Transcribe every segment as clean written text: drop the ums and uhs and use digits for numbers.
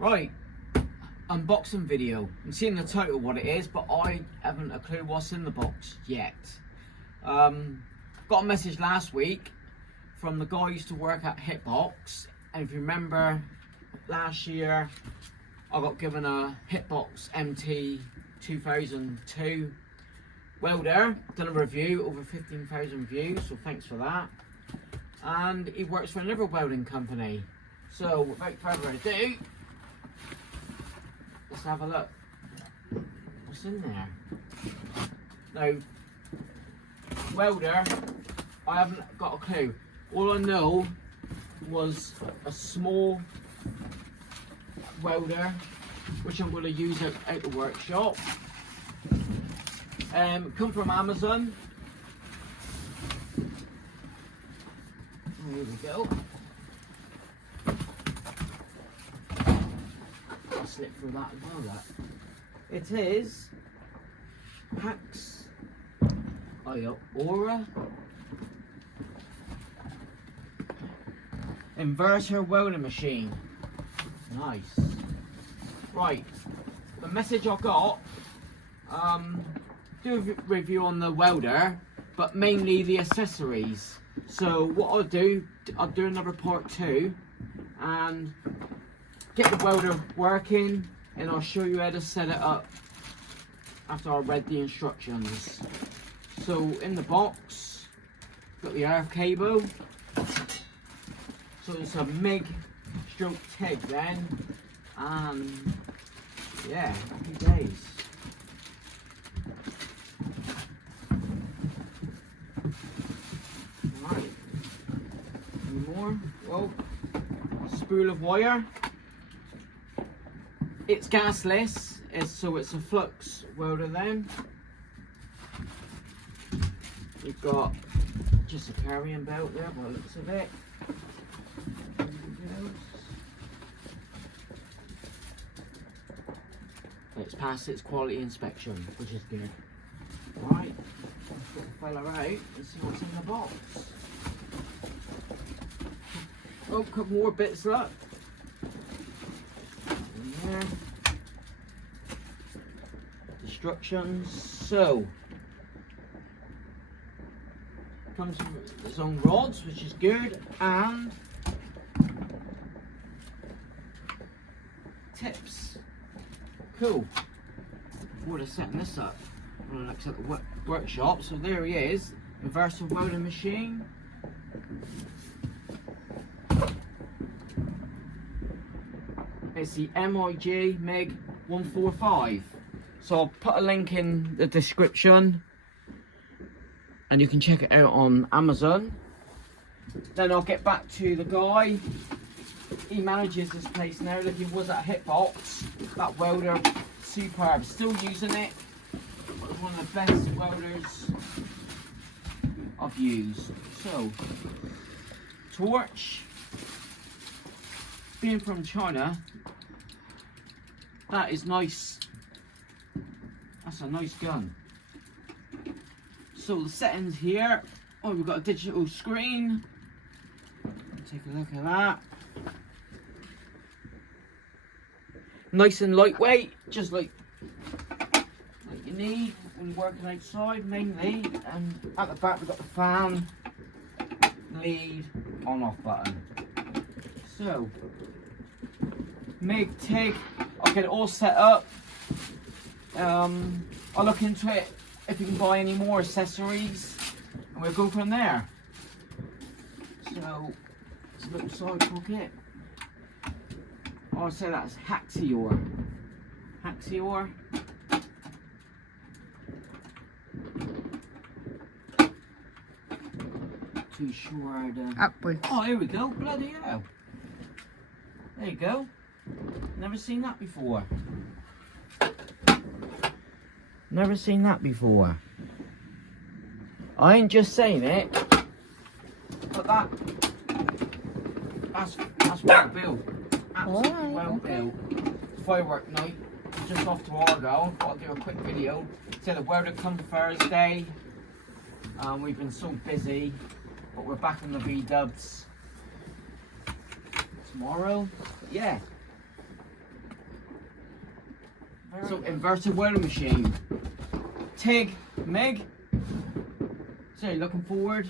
Right, unboxing video. I'm seeing the title what it is, but I haven't a clue what's in the box yet. Got a message last week from the guy who used to work at Hitbox, and if you remember last year I got given a Hitbox MT 2002 welder, done a review, over 15,000 views, so thanks for that. And he works for another welding company. So without further ado, let's have a look. What's in there? Now, welder, I haven't got a clue. All I know was a small welder, which I'm going to use out the workshop. Come from Amazon. Here we go. I'll slip through that as well. That it is HAXIAOER inverter welding machine. Nice. Right, the message I got, do a review on the welder, but mainly the accessories. So what I'll do another part 2 and get the welder working, and I'll show you how to set it up after I read the instructions. So in the box, got the earth cable. So it's a MIG stroke TIG then, and yeah, happy days. Right, any more? Well, spool of wire. It's gasless, so it's a flux welder then. We've got just a carrying belt there by the looks of it. It's passed its quality inspection, which is good. Right, let's get the fella out and see what's in the box. Oh, a couple more bits left. There. Instructions. So comes with its own rods, which is good, and tips. Cool. Forward of setting this up, when it looks at the workshop. So there he is, inverter welding machine. It's the MIG145. So I'll put a link in the description and you can check it out on Amazon. Then I'll get back to the guy. He manages this place now. Look, he was at Hitbox. That welder, superb. Still using it. One of the best welders I've used. So, torch. Being from China, that is nice. That's a nice gun. So the settings here. Oh, we've got a digital screen. Take a look at that. Nice and lightweight, just like you need when you're working outside mainly. And at the back we've got the fan, lead, on off button. So MIG TIG, I'll get it all set up. I'll look into it if you can buy any more accessories, and we'll go from there. So it's a little side pocket. I'll say that's HAXIAOER. HAXIAOER. Too sure the upwards. Oh, here we go. Bloody hell. There you go. Never seen that before. Never seen that before. I ain't just saying it, but that's well built. Absolutely well built. Firework night, just off to Argo. I'll do a quick video. So the welder come Thursday. We've been so busy, but we're back on the V-dubs tomorrow. But yeah, So inverted welding machine. TIG, MIG. So looking forward.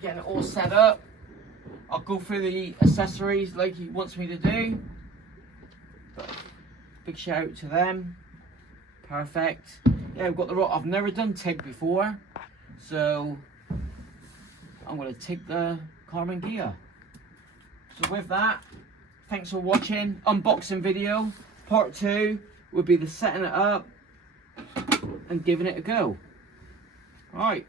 Getting it all set up. I'll go through the accessories like he wants me to do. Big shout out to them. Perfect. Yeah, we've got the rock. I've never done TIG before, so I'm going to take the carbon gear. So with that, thanks for watching. Unboxing video. Part 2 would be the setting it up and giving it a go. Right.